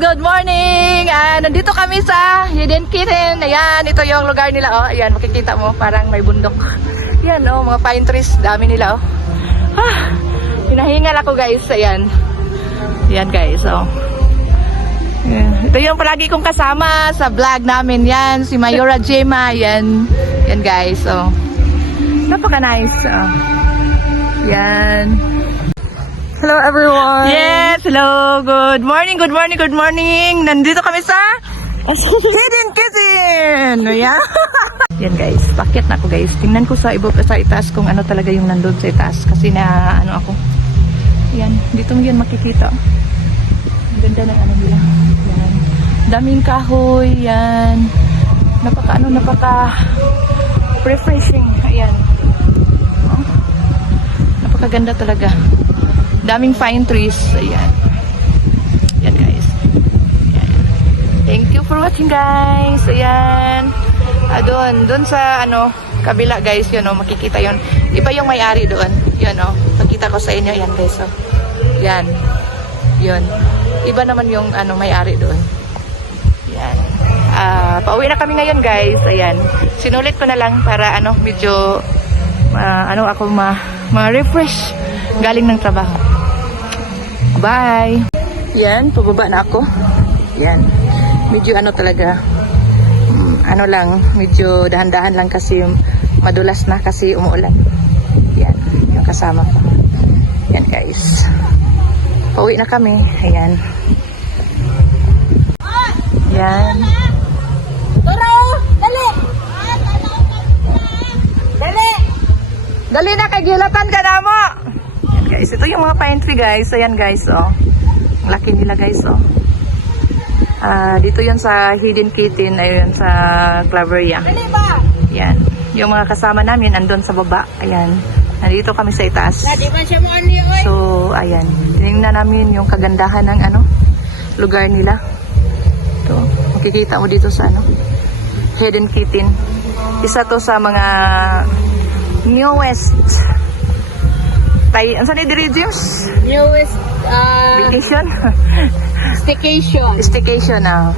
good morning! Nandito kami sa Hidden Kitten. Ayan, ito yung lugar nila. Oh, ayan, makikita mo, parang may bundok. Ayan, oh, mga pine trees. Dami nila, oh. Hinahingal ako, guys. Ayan. Ayan, guys, oh. Ayan. Ito yung palagi kong kasama sa vlog namin. Yan, si Mayora Gemma. Ayan. Ayan, guys, oh. Napaka-nice, oh. Ayan. Hello everyone! Yes, hello. Good morning, good morning, good morning. Nandito kami sa Hidden Kitten. Ayan. Yan guys, paket na ako guys. Tingnan ko sa itaas kung ano talaga yung nandun sa itaas. Kasi na ano ako. Yan, dito mo yan makikita. Ang ganda ng ano nila. Yan. Daming kahoy. Yan. Napaka refreshing. Ayan. Oh. Napakaganda talaga. Daming pine trees. Ayan. Ayan guys. Ayan. Thank you for watching guys. Ayan. Doon sa ano, kabila guys, yun o, makikita yun. Iba yung may-ari doon. Yun o, makita ko sa inyo. Ayan guys o. Ayan. Yun. Iba naman yung ano, may-ari doon. Ayan. Pauwi na kami ngayon guys. Ayan. Sinulit ko na lang para ano, medyo ma-refresh galing ng trabaho. Bye! Yan, pababa na ako. Yan. Medyo ano talaga, ano lang, medyo dahan-dahan lang kasi madulas na kasi umuulan. Yan, yung kasama ko. Yan guys. Pauwi na kami. Ayan. Yan. Toro! Dali! Dali! Dali na, kay gilatan ka na mo! Yan guys, ito yung mga pine tree guys. Ayan guys, oh. Ang laki nila guys, oh. Dito yun sa Hidden Kitten, ayun sa Claveria. Dali ba? Yan. Yung mga kasama namin andun sa baba. Ayan. Nandito kami sa itaas. Di ba siya mo ani oy? So, ayan. Tingnan namin yung kagandahan ng ano, lugar nila. Ito. Makikita mo dito sa ano, Hidden Kitten. Isa to sa mga newest ano sa ni diri James? Newest Vacation? staycation. Staycation na.